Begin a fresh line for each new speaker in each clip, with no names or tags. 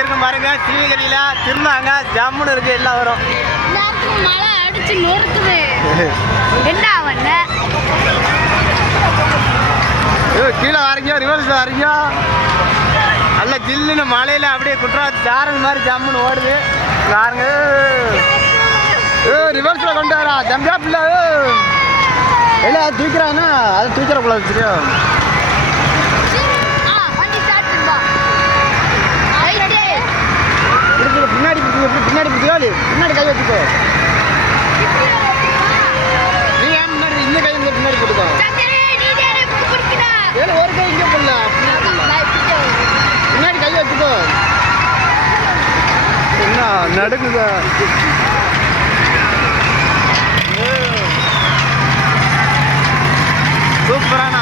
எப்படி இருக்கும் பாருங்க சிவகிரியில திருந்தாங்க ஜம்முன்னு இருக்கு எல்லாம் வரும்.
எல்லாருக்கும் மழை அடிச்சு நொறுக்குது என்ன
ஐயோ, கீழே வரீங்க ரிவர்ஸ் வரீங்க. நல்ல ஜில்லுன்னு மலையில அப்படியே குற்றாலத்து சாரல் மாதிரி ஜம்முன்னு ஓடுது. பாருங்க ஏ ரிவர்ஸ்ல கொண்டு வரா தம்பியா பிள்ளை எல்லாம் தூக்கிறான்னா அதை தூக்கிறக்கூடாது சரியா பின்னாடி பிடிச்சி எப்படி பின்னாடி பிடிச்சி பின்னாடி கை வச்சுக்கோ. நீ ஏன் முன்னாடி இந்த கை இந்த பின்னாடி போட்டுக்கோ. ஏழு ஒரு கை இங்கே போடல. பின்னாடி கை வச்சுக்கோ. என்ன நடுங்குதா? சூப்பரான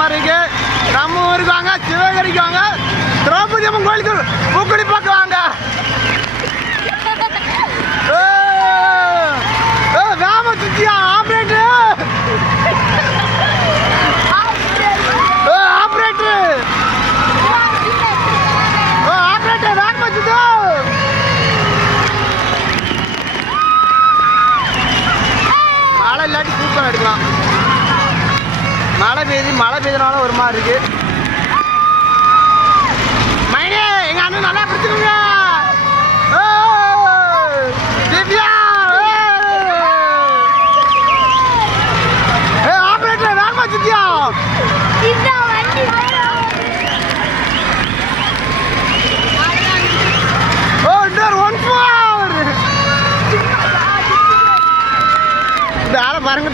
மாதிரி இருக்கு நம்ம ஊருக்கு வாங்க சிவகரிக்கு வாங்க. திரௌபதி அம்மன் கோயிலுக்கு பூக்குடி பார்க்க வாங்க. மழை பெய்யுது மழை பெய்யுறதுனால ஒரு மாதிரி இருக்கு. மைனே எங்க அண்ணன் நல்லா பிடிச்சிருங்க திவ்யா ஏ ஆப்ரேட்டர் வேகமா சுத்தியா. பாருங்க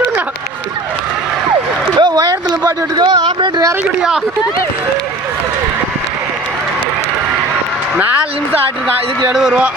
விடுங்க. ஏய், உயரத்துல நிப்பாட்டி விட்டுக்கோ ஆப்ரேட்டர் இறக்கி விடியா நாலு நிமிஷம் ஆட்டிருக்கான் இதுக்கு எழுபது ரூபா